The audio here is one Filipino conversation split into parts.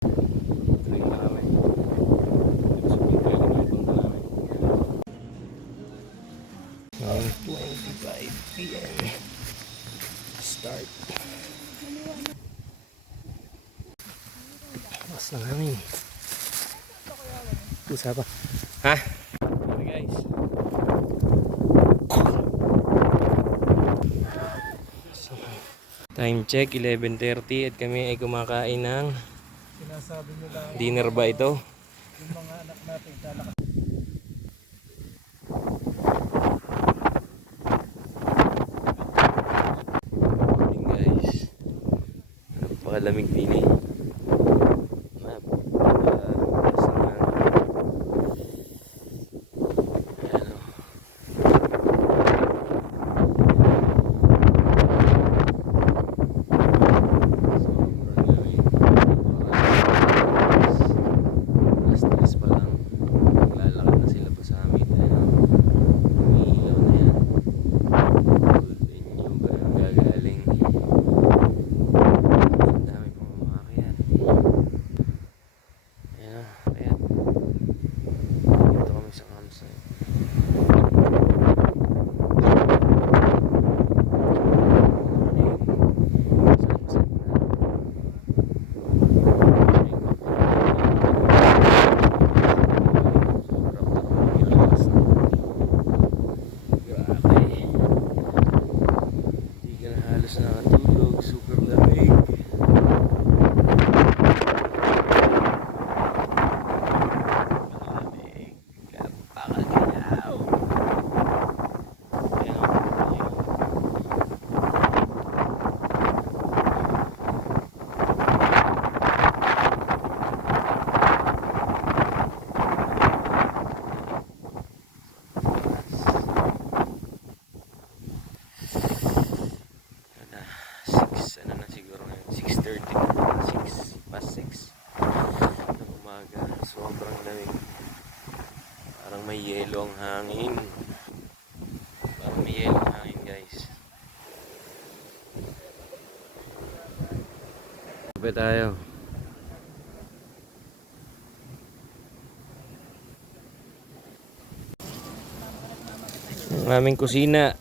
Drink na kami. Punta namin. 9:25 PM. Start. Mas na namin. Pusa pa. Ha? Okay guys. So, time check 11:30 at kami ay kumakain ng Sinasabi nila dinner ba ito? yung mga anak natin lalakas. Morning guys. Napakalamig din eh. Parang may yelo ang hangin. Parang may yelo ang hangin guys. Sabi tayo. Ang aming kusina.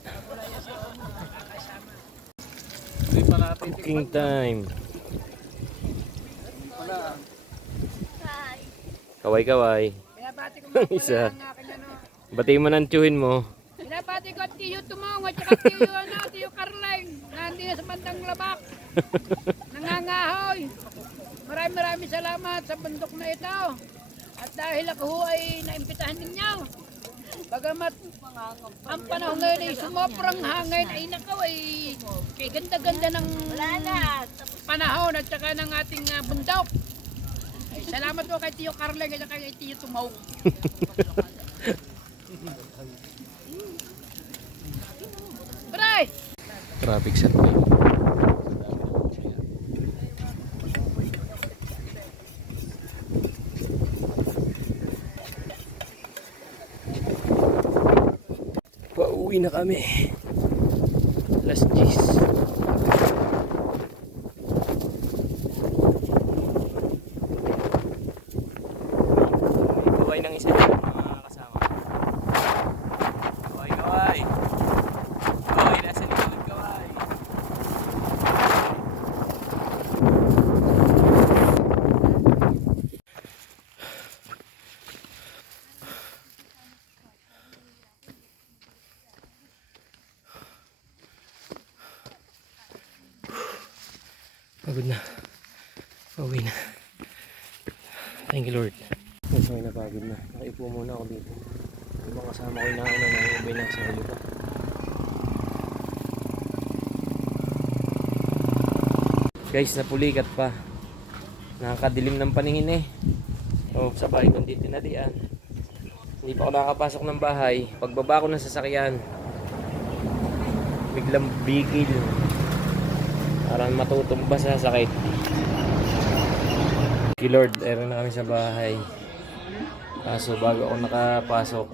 Cooking time. Kaway-kaway. Pinapati ko mga Isa. ang akin ano. Batiin mo ng tiyuhin mo. Pinapati ko at tiyo Tumong at saka tiyo Carling na hindi na sa bandang labak. Nangangahoy. Maraming salamat sa bundok na ito. At dahil ako ay naimbitahan ninyo. Bagamat ang panahon ngayon ay sumoprang hangin ay nakaw ay kay ganda-ganda ng panahon at saka ng ating bundok. Ay, salamat po kay Tiyo Carling at kay Tiyo Tumong. Pre! Traffic set na. Pauwi na kami. Alas 10. May ng isa dyan mga kasama. Kaway, kaway. Kaway, nasa likod, kaway. Pagod na. Pauwi na. Thank you Lord. Kasi may napagod na. Nakaipo muna ako dito. Ibang kasama ko na yung ubay na sa huli pa. Guys, napulikat pa. Nakakadilim ng paningin eh. O, sa bahay kong titinadian. Hindi pa ako nakapasok ng bahay. Pagbaba ko ng sasakyan, biglang bigil. Parang matutumba sa sakit. Thank you Lord, erin na kami sa bahay. Kaso bago ako nakapasok,